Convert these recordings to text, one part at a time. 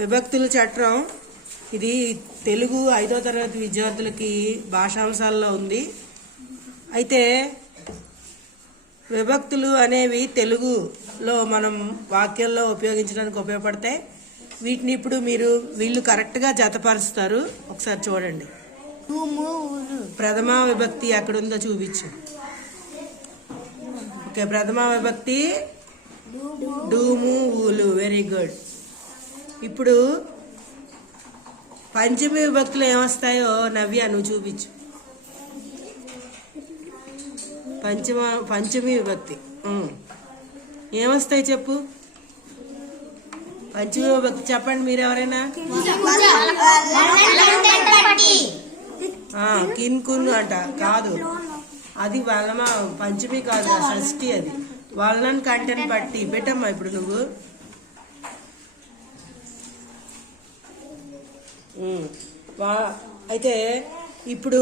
విభక్తుల చట్టం. ఇది తెలుగు ఐదో తరగతి విద్యార్థులకి భాషాంశాల్లో ఉంది. అయితే విభక్తులు అనేవి తెలుగులో మనం వాక్యాల్లో ఉపయోగించడానికి ఉపయోగపడతాయి. వీటిని ఇప్పుడు మీరు వీళ్ళు కరెక్ట్గా జతపరుస్తారు. ఒకసారి చూడండి. ప్రథమ విభక్తి ఎక్కడుందో చూపించు. ఓకే ప్రథమ విభక్తి డూము ఊలు వెరీ గుడ్. ఇప్పుడు పంచమి విభక్తులు ఏమొస్తాయో నవ్య నువ్వు చూపించు. పంచమ పంచమి విభక్తి. ఏమొస్తాయి చెప్పు? పంచమి విభక్తి చెప్పండి మీరు ఎవరైనా కిన్ కున్ అంట. కాదు. అది వాళ్ళమ పంచమి కాదు షష్ఠి అది. వాళ్ళని కంటెంట్ బట్టి పెట్టమ్మా ఇప్పుడు నువ్వు. అయితే ఇప్పుడు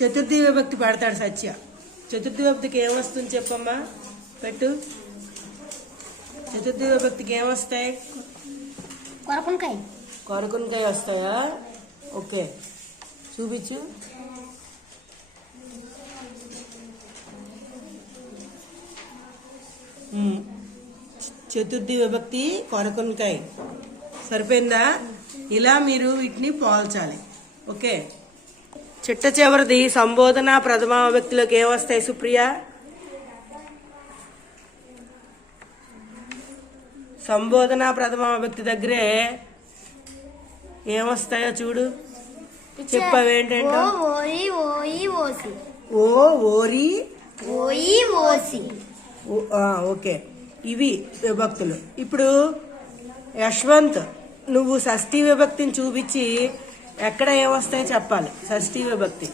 చతుర్థి విభక్తి పడతాడు సత్య. చతుర్థి విభక్తికి ఏమొస్తుంది చెప్పమ్మా? పెట్టు. చతుర్థి విభక్తికి ఏమొస్తాయి కొరకుంకాయ. కొరకునికాయ వస్తాయా? ఓకే. చూపించు. చతుర్థి విభక్తి కొరకునికాయ సరిపోయిందా? ఇలా మీరు వీటిని పోల్చాలి. ఓకే. చిట్ట చివరిది సంబోధన ప్రథమ విభక్తిలోకి ఏమొస్తాయి సుప్రియ? సంబోధన ప్రథమ విభక్తి దగ్గరే ఏమొస్తాయో చూడు. చెప్పవేంటంటో? ఓ ఓయి ఓయి ఓసి. ఓ ఓరి. ఓయి ఓసి. ఓ- ఆ, ఓకే. ఇవి విభక్తులు ఇప్పుడు యశ్వంత్ నువ్వు షష్ఠీ విభక్తిని చూపించి ఎక్కడ ఏమొస్తాయో చెప్పాలి. షష్ఠీ విభక్తి.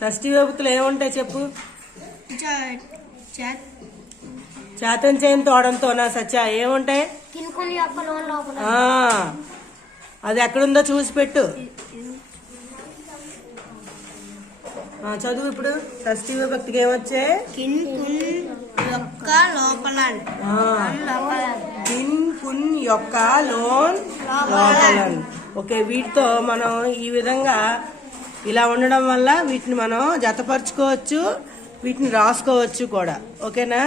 షష్ఠీ విభక్తులు ఏముంటాయి చెప్పు? చేతం చేయని తోడంతో నా సత్య? ఏముంటాయి? అది ఎక్కడుందో చూసి పెట్టు. చదువు ఇప్పుడు షష్ఠీ విభక్తికి ఏమొచ్చే? యొక్క లోపల కిన్ కున్ యొక్క లోన్ లోపలన్. ఓకే వీటితో మనం ఈ విధంగా ఇలా ఉండడం వల్ల వీటిని మనం జతపరచుకోవచ్చు వీటిని రాసుకోవచ్చు కూడా. ఓకేనా.